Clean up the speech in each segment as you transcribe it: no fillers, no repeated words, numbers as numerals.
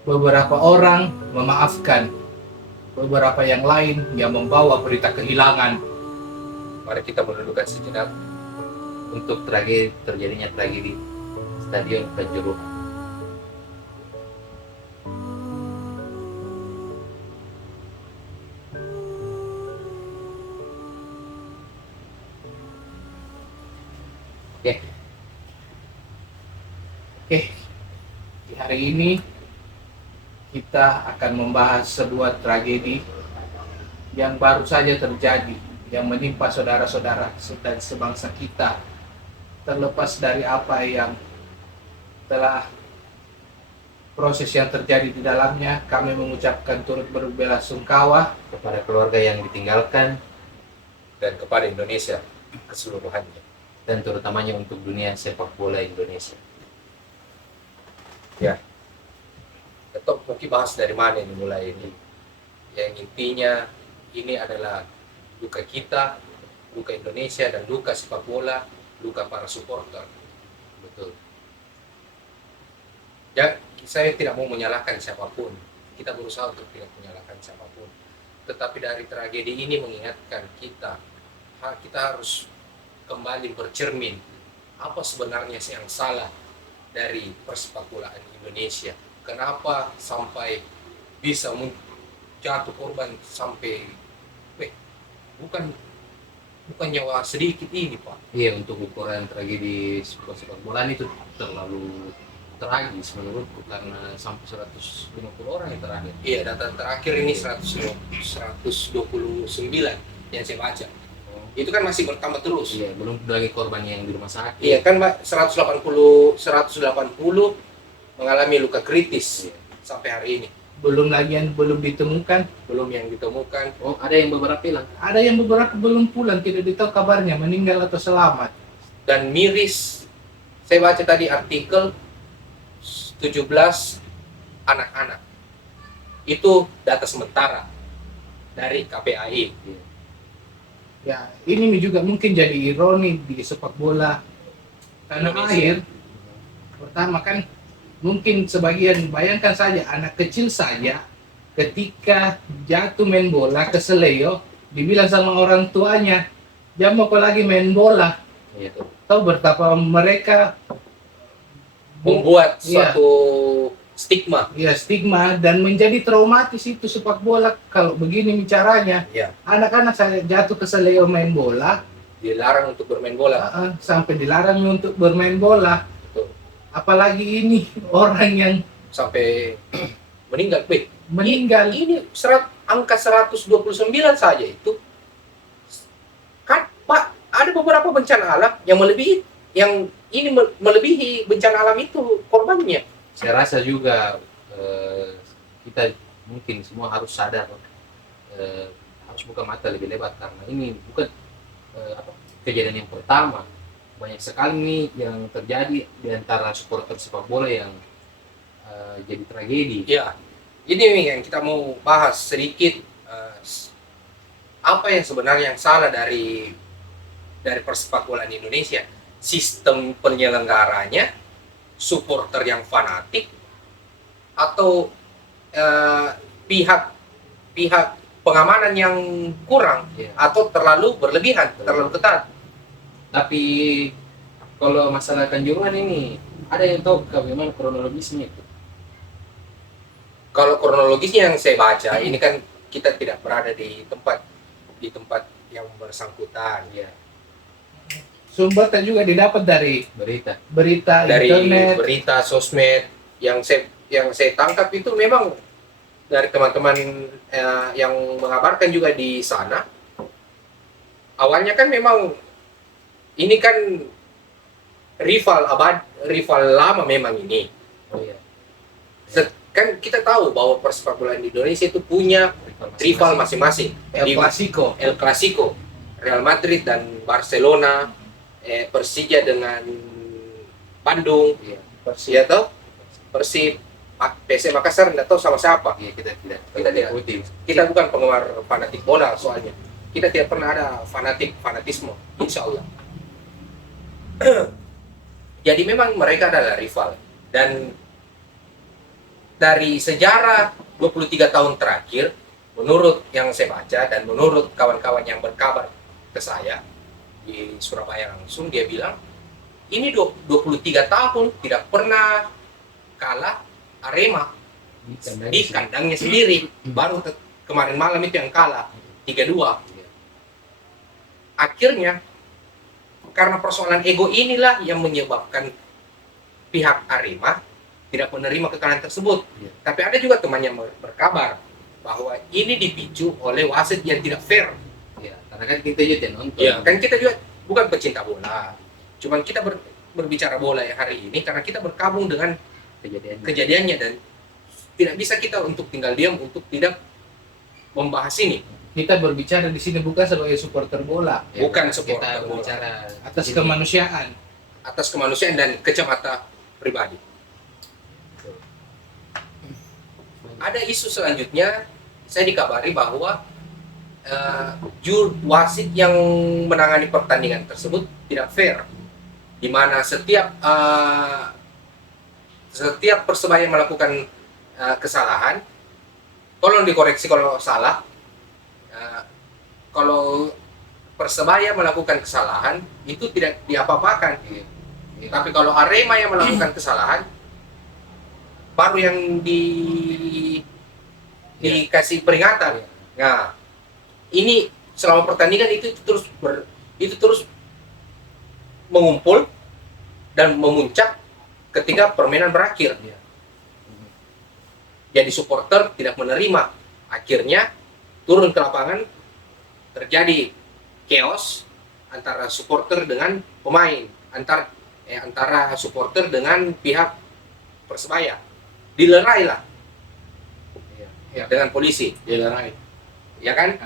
beberapa orang memaafkan, beberapa yang lain yang membawa berita kehilangan. Mari kita menundukkan sejenak untuk terjadinya tragedi Stadion Kanjuruhan. Oke, Oke, di hari ini kita akan membahas sebuah tragedi yang baru saja terjadi, yang menimpa saudara-saudara dan sebangsa kita. Terlepas dari apa yang telah proses yang terjadi di dalamnya, kami mengucapkan turut berbelasungkawa kepada keluarga yang ditinggalkan dan kepada Indonesia keseluruhannya, dan terutamanya untuk dunia sepak bola Indonesia. Ya, kita mungkin bahas dari mana ini mulai ini. Yang intinya ini adalah duka kita, duka Indonesia, dan duka sepak bola, duka para supporter. Betul. Ya, saya tidak mau menyalahkan siapapun. Kita berusaha untuk tidak menyalahkan siapapun. Tetapi dari tragedi ini mengingatkan kita harus kembali bercermin apa sebenarnya yang salah dari persepakbolaan Indonesia. Kenapa sampai bisa jatuh korban sampai bukan nyawa sedikit ini, Pak. Iya, untuk ukuran tragedi sepak bola itu terlalu tragis menurutku karena sampai 150 orang yang terakhir. Iya, data terakhir ini 129 yang saya baca. Itu kan masih bertambah terus. Iya, belum lagi korban yang di rumah sakit. Iya, kan 180 mengalami luka kritis sampai hari ini. Belum lagi yang belum ditemukan. Oh, ada yang beberapa hilang. Ada yang beberapa belum pulang, tidak ditahu kabarnya meninggal atau selamat. Dan miris, saya baca tadi artikel 17 anak-anak. Itu data sementara dari KPAI. Ya, ini juga mungkin jadi ironi di sepak bola tanah air. Pertama kan mungkin sebagian, bayangkan saja anak kecil saja ketika jatuh main bola keseleo dibilang sama orang tuanya, "Jam apa lagi main bola?" Gitu. Tahu betapa mereka membuat suatu stigma. Ya, stigma, dan menjadi traumatis itu sepak bola kalau begini caranya. Ya. Anak-anak saya jatuh keseleo main bola, dilarang untuk bermain bola. Sampai dilarang untuk bermain bola. Betul. Apalagi ini orang yang sampai meninggal. Ini angka 129 saja itu. Kan Pak, ada beberapa bencana alam yang melebihi bencana alam itu korbannya. Saya rasa juga kita mungkin semua harus sadar, harus buka mata lebih lebar karena ini bukan kejadian yang pertama. Banyak sekali nih yang terjadi di antara supporter sepak bola yang jadi tragedi. Ya, ini yang kita mau bahas sedikit, apa yang sebenarnya yang salah dari persepak bola di Indonesia. Sistem penyelenggaranya, supporter yang fanatik, atau pihak pengamanan yang kurang, atau terlalu berlebihan, terlalu ketat. Tapi kalau masalah Kanjuruhan ini, ada yang tahu bagaimana kronologisnya itu? Kalau kronologisnya yang saya baca, ini kan kita tidak berada di tempat yang bersangkutan, ya. Sumbernya juga didapat dari berita dari internet, berita sosmed. Yang saya tangkap itu memang dari teman-teman yang mengabarkan juga di sana. Awalnya kan memang ini kan rival lama memang ini. Oh iya. Kan kita tahu bahwa persepak bola di Indonesia itu punya rival masing-masing. El Clasico, Real Madrid dan Barcelona, Persija dengan Bandung, ya toh, Persib, PSM Makassar tidak tahu sama siapa. Kita bukan penggemar fanatik bola soalnya. Kita tidak pernah ada fanatisme, insya Allah. Jadi memang mereka adalah rival, dan dari sejarah 23 tahun terakhir, menurut yang saya baca dan menurut kawan-kawan yang berkabar ke saya di Surabaya langsung, dia bilang ini 23 tahun tidak pernah kalah Arema di kandangnya sendiri. Baru kemarin malam itu yang kalah 3-2. Akhirnya karena persoalan ego inilah yang menyebabkan pihak Arema tidak menerima kekalahan tersebut. Tapi ada juga teman yang berkabar bahwa ini dipicu oleh wasit yang tidak fair. Ya, karena kan kita juga nonton. Ya, kan kita juga bukan pecinta bola. Cuman kita berbicara bola ya hari ini karena kita berkabung dengan kejadiannya dan tidak bisa kita untuk tinggal diam untuk tidak membahas ini. Kita berbicara di sini bukan sebagai supporter bola, Ya, Bukan kita supporter bola. berbicara atas ini. kemanusiaan. Atas kemanusiaan dan kacamata pribadi. Ada isu selanjutnya, saya dikabari bahwa wasit yang menangani pertandingan tersebut tidak fair, di mana setiap persebaya melakukan kesalahan, tolong dikoreksi kalau salah. Kalau persebaya melakukan kesalahan itu tidak diapa-apakan, tapi kalau Arema yang melakukan kesalahan baru yang dikasih peringatan. Nah, ini selama pertandingan itu terus mengumpul dan memuncak ketika permainan berakhir. Jadi supporter tidak menerima. Akhirnya turun ke lapangan, terjadi chaos antara supporter dengan pemain, antara supporter dengan pihak persebaya. Dilerai lah dengan polisi, Dilerai. ya kan?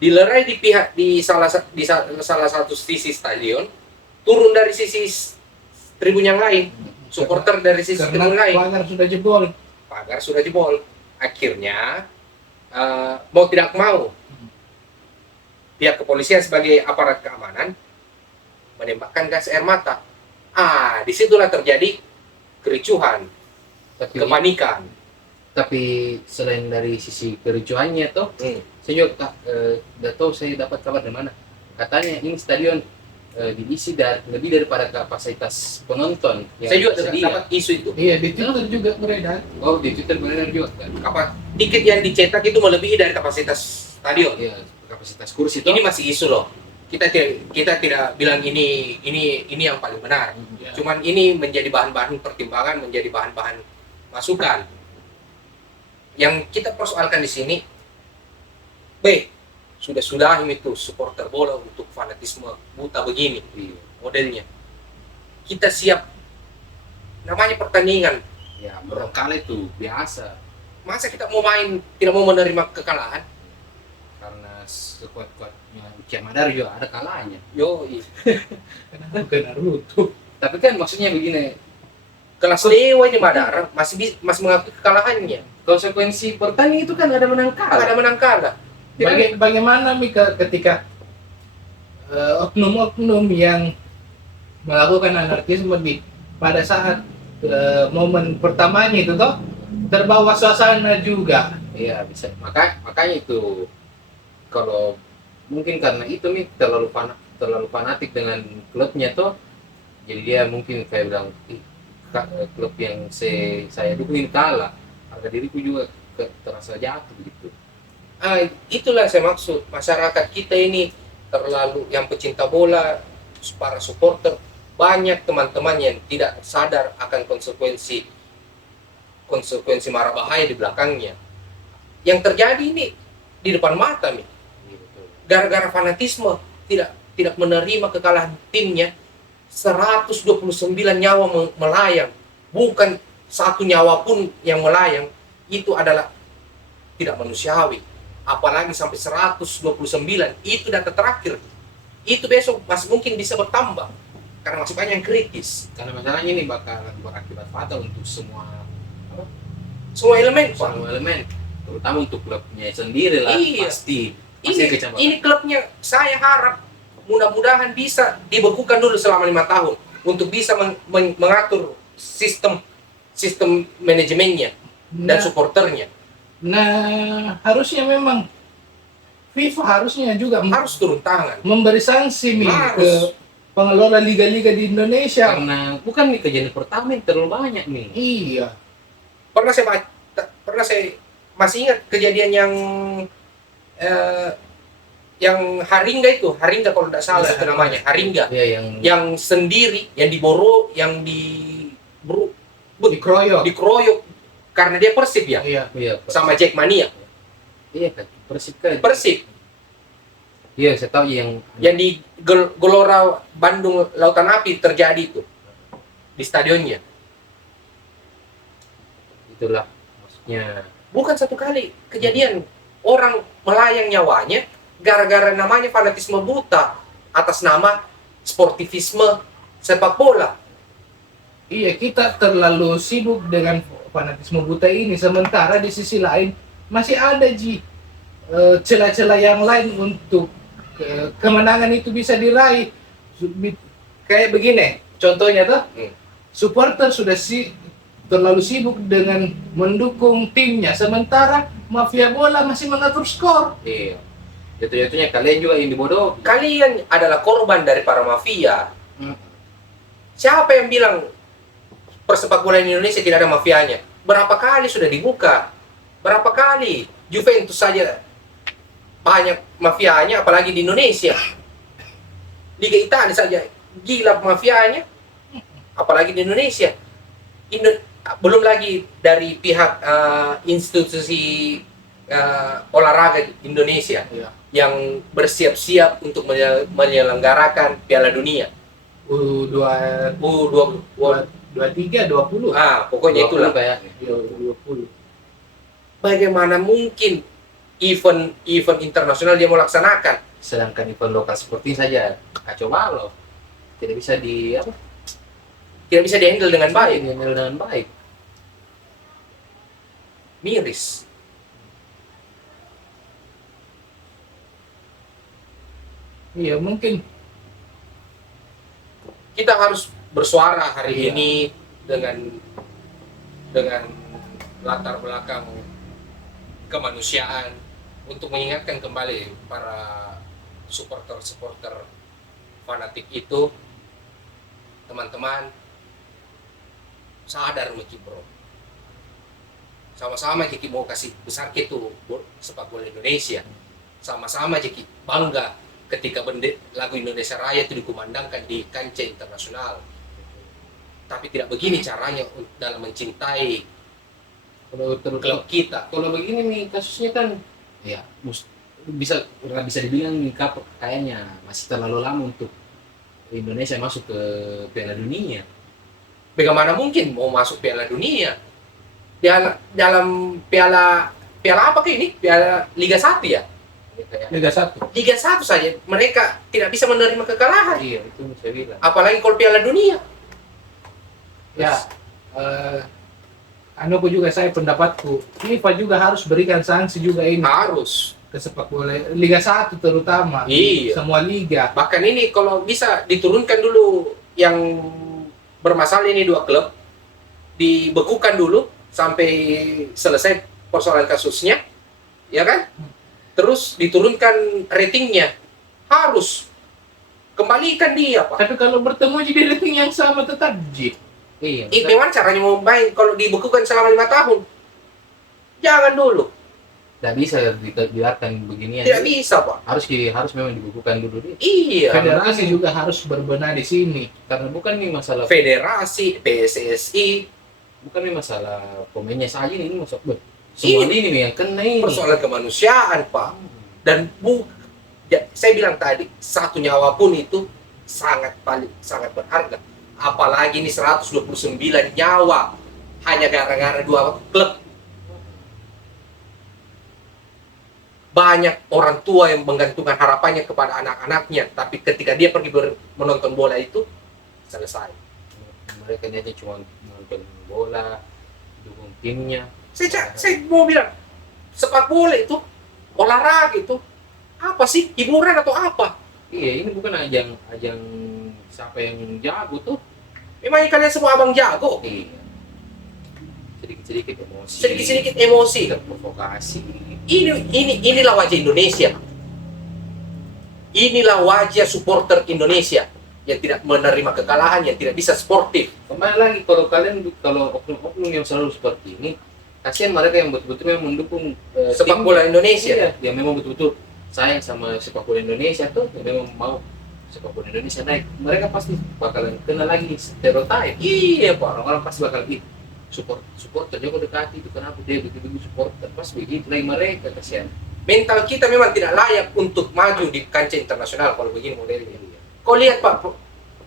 Dilerai di salah satu sisi stadion, turun dari sisi tribun yang lain, supporter dari sisi tribun Karena lain. pagar sudah jebol. Akhirnya mau tidak mau pihak kepolisian sebagai aparat keamanan menembakkan gas air mata. Disitulah terjadi kericuhan, kepanikan. Tapi selain dari sisi kericuhannya tuh, saya juga saya dapat kabar dari mana? Katanya ini stadion diisi lebih daripada kapasitas penonton. yang Saya juga tersedia. dapat isu itu. Iya, di Twitter juga beredar. Oh, di Twitter benar juga kan? Tiket yang dicetak itu melebihi dari kapasitas stadion. Iya, kapasitas kursi itu. Ini masih isu loh. Kita tidak bilang ini yang paling benar. Ya. Cuman ini menjadi bahan-bahan pertimbangan, menjadi bahan-bahan masukan. Yang kita persoalkan di sini, sudah ini tuh supporter bola untuk fanatisme buta begini Iya. modelnya. Kita siap, namanya pertandingan. Ya, berkali itu biasa Masa kita mau main tidak mau menerima kekalahan? karena sekuat-kuatnya Uchiha Madara juga ada kalahnya. Yoi. Kenapa bukan Naruto? Tapi kan maksudnya begini, Kelas dewa ini Madara masih mengakui kekalahannya. konsekuensi pertandingan itu kan ada menang kalah. Ada menang kalah. Bagaimana Mika ketika oknum-oknum yang melakukan anarkisme pada saat momen pertamanya itu toh terbawa suasana juga. Iya, bisa. Makanya itu kalau mungkin karena itu nih terlalu fanatik dengan klubnya tuh, jadi dia mungkin kayak bilang klub yang saya dukung ini kalah, harga diriku juga terasa jatuh gitu. Itulah saya maksud, masyarakat kita ini terlalu, yang pecinta bola, para supporter, banyak teman-teman yang tidak sadar akan konsekuensi mara bahaya di belakangnya. Yang terjadi ini di depan mata nih. Gara-gara fanatisme, tidak menerima kekalahan timnya, 129 nyawa melayang, bukan satu nyawa pun yang melayang, itu adalah tidak manusiawi. Apalagi sampai 129, itu data terakhir. Itu besok masih mungkin bisa bertambah karena masih banyak yang kritis. Karena masalahnya ini bakal berakibat fatal untuk semua Semua elemen, terutama untuk klubnya sendiri lah. Iya. Pasti kecamatan. ini klubnya, saya harap mudah-mudahan bisa dibekukan dulu selama 5 tahun untuk bisa mengatur sistem sistem manajemennya dan Nah, supporternya. nah, harusnya memang FIFA harusnya juga Harus turun tangan. memberi sanksi Mi, Harus. ke pengelola liga-liga di Indonesia. Karena bukan nih kejadian pertama yang terlalu banyak nih. Iya, Pernah saya masih ingat kejadian eh, yang Haringga itu, Haringga kalau tidak salah Iya, itu namanya, Haringga. Iya Yang sendiri, yang diboro, yang dikeroyok. dikeroyok karena dia Persib ya, Iya, iya sama Jackmania. iya kan Persib kan. Persib Iya, saya tahu yang yang di Gelora Bandung Lautan Api terjadi itu di stadionnya. itulah maksudnya. Bukan satu kali kejadian orang melayang nyawanya gara-gara namanya fanatisme buta atas nama sportivisme sepak bola. iya, kita terlalu sibuk dengan fanatisme buta ini, sementara di sisi lain masih ada celah-celah yang lain untuk kemenangan itu bisa diraih. Kayak begini, contohnya tuh, supporter sudah terlalu sibuk dengan mendukung timnya, sementara mafia bola masih mengatur skor. Iya. Jatuh-jatuhnya kalian juga yang dibodoh. Kalian adalah korban dari para mafia. Hmm. Siapa yang bilang persepak bola di Indonesia tidak ada mafianya? Berapa kali sudah dibuka? Berapa kali? Juventus saja banyak mafianya, apalagi di Indonesia. Liga Italia saja gila mafianya, apalagi di Indonesia. Belum lagi dari pihak institusi olahraga Indonesia Iya. yang bersiap-siap untuk menyelenggarakan Piala Dunia. U2 23 20. Pokoknya itulah. Kayak Iya, 20. Bagaimana mungkin event internasional dia mau laksanakan? sedangkan event lokal seperti ini saja kacau balau. Tidak bisa Tidak bisa dihandle dengan baik. dihandle dengan baik. Miris. Iya, mungkin Kita harus bersuara hari Iya. ini dengan latar belakang kemanusiaan untuk mengingatkan kembali para supporter fanatik itu, teman-teman, sadar Miki bro, sama-sama Jeki mau kasih besar gitu sepak bola Indonesia, sama-sama Jeki bangga ketika lagu Indonesia Raya itu dikumandangkan di kancah internasional. Tapi tidak begini caranya dalam mencintai klub kita. Kalau begini nih kasusnya kan ya bisa dibilang nih kayaknya masih terlalu lama untuk Indonesia masuk ke Piala Dunia. Bagaimana mungkin mau masuk Piala Dunia? Dalam piala apa ke ini? Piala Liga 1 ya? Ya, kayak Liga 1. Liga 1 saja mereka tidak bisa menerima kekalahan. iya itu saya bilang. Apalagi kalau Piala Dunia. Ya, anu juga saya pendapatku, FIFA juga harus berikan sanksi juga ini Harus. ke sepak bola Liga 1 terutama. Iya. Semua liga. Bahkan ini kalau bisa diturunkan dulu yang bermasalah ini 2 klub, dibekukan dulu sampai selesai persoalan kasusnya, ya kan? Terus diturunkan ratingnya, harus kembalikan dia Pak. Tapi kalau bertemu jadi rating yang sama tetap Iya. Memang caranya mau main kalau dibekukan selama 5 tahun? Jangan dulu, Tidak bisa dibiarkan beginian. tidak bisa Pak. Harus memang dibukukan dulu dia. Iya. Federasi juga harus berbenah di sini. Karena bukan nih masalah Federasi, PSSI, bukan nih masalah pemainnya saja ini masalah semua ini nih yang kena ini. persoalan kemanusiaan Pak. Dan saya bilang tadi, satu nyawa pun itu sangat berharga. Apalagi ini 129 nyawa hanya gara-gara 2 klub. Banyak orang tua yang menggantungkan harapannya kepada anak-anaknya, tapi ketika dia pergi menonton bola itu selesai. Mereka ini aja cuma nonton bola, dukung timnya. Saya mau bilang, sepak bola itu, olahraga itu, apa sih? Hiburan atau apa? Iya, ini bukan ajang siapa yang jago tuh. Memangnya kalian semua abang jago? Iya. sedikit emosi, sedikit-sedikit emosi. provokasi. Inilah wajah Indonesia. Inilah wajah supporter Indonesia yang tidak menerima kekalahan, yang tidak bisa sportif. Kembali lagi, kalau oknum-oknum yang selalu seperti ini, kasihan mereka yang betul-betul memang mendukung Sepak tim. bola Indonesia. Iya, yang memang betul-betul sayang sama sepak bola Indonesia tuh, yang memang mau sepak bola Indonesia naik. Mereka pasti bakalan kena lagi stereotip. Iya, Pak. Orang-orang pasti bakal supporter Joko dekati itu, kenapa dia begitu supporter, pas begitu lagi mereka, kasihan. Mental kita memang tidak layak untuk maju di kancah internasional kalau begini modelnya. Kau lihat Pak,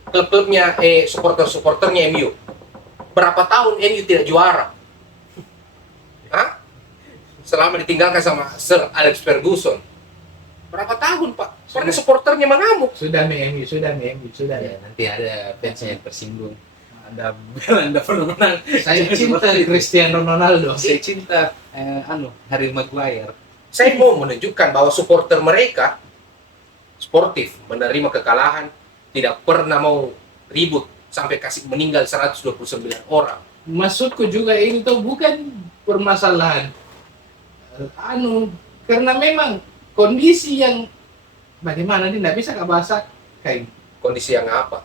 klub-klubnya, supporter-supporternya MU. Berapa tahun MU tidak juara? Hah? Selama ditinggalkan sama Sir Alex Ferguson. Berapa tahun Pak? Karena supporternya mengamuk. Sudah MU, sudah Ya, nanti ada fansnya yang tersinggung. Ada Belanda fenomenal. Saya Seperti cinta itu. Cristiano Ronaldo. Saya cinta Harry Maguire. Saya mau menunjukkan bahwa supporter mereka sportif, menerima kekalahan, tidak pernah mau ribut sampai kasih meninggal 129 orang. Maksudku juga ini tuh bukan permasalahan karena memang kondisi yang bagaimana ini tidak bisa bahasa kayak Kondisi yang apa?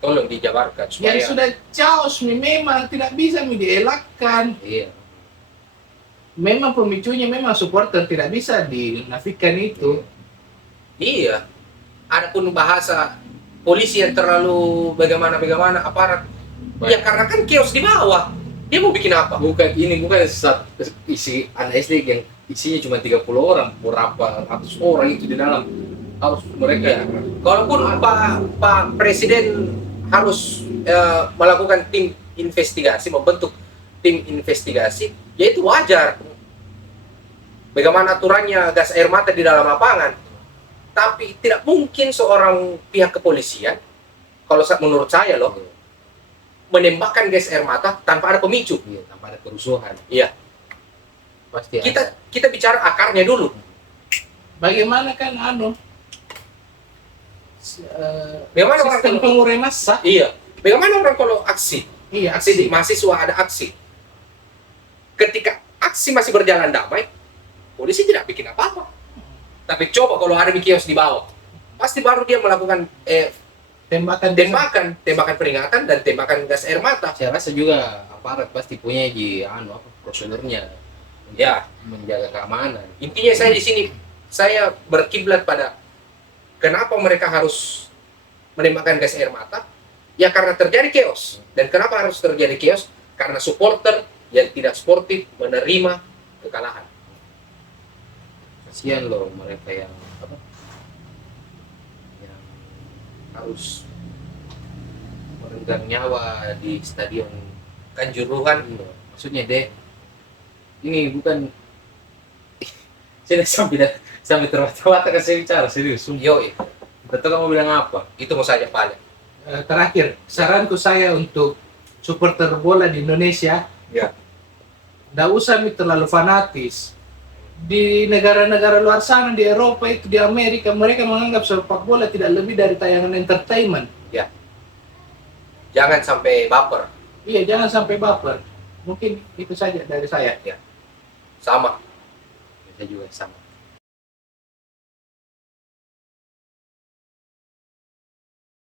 Tolong dijabarkan supaya yang sudah chaos memang tidak bisa dielakkan. Iya. Memang pemicunya memang supporter tidak bisa dinafikan itu. iya. Adapun bahasa polisi yang terlalu bagaimana aparat. Ya karena kan chaos di bawah. Dia mau bikin apa? Bukan isi anak SD yang isinya cuma 30 orang, berapa ratus orang itu di dalam, harus mereka. Ya. Kalaupun Pak Presiden harus melakukan tim investigasi, membentuk tim investigasi, ya itu wajar. Bagaimana aturannya gas air mata di dalam lapangan. Tapi tidak mungkin seorang pihak kepolisian, kalau menurut saya loh, menembakkan gas air mata tanpa ada pemicu. Iya, tanpa ada kerusuhan. Iya. Pasti ada. Kita bicara akarnya dulu. Bagaimana kan Bagaimana orang sistem kalau pengurai massa? iya, bagaimana orang kalau aksi Iya, di mahasiswa ada aksi. Ketika aksi masih berjalan damai, polisi tidak bikin apa-apa. Tapi coba kalau ada kios di bawah, pasti baru dia melakukan tembakan peringatan dan tembakan gas air mata. Saya rasa juga aparat pasti punya prosedurnya untuk Ya, menjaga keamanan. intinya saya di sini saya berkiblat pada kenapa mereka harus menembakkan gas air mata? Ya karena terjadi chaos. Dan kenapa harus terjadi chaos? Karena supporter yang tidak sportif menerima kekalahan. Kasihan loh mereka yang yang harus merenggang nyawa di stadion. Kanjuruhan. Maksudnya ini bukan saya sampai terwata-wata kan saya bicara serius. Yoi, Betul, kamu bilang apa? itu mau saja paling. Terakhir, saranku saya untuk supporter bola di Indonesia, Ya. nggak usah terlalu fanatis. Di negara-negara luar sana, di Eropa itu, di Amerika, mereka menganggap sepak bola tidak lebih dari tayangan entertainment. Jangan sampai baper. Iya, jangan sampai baper. Mungkin itu saja dari saya. Sama. Saya juga sama.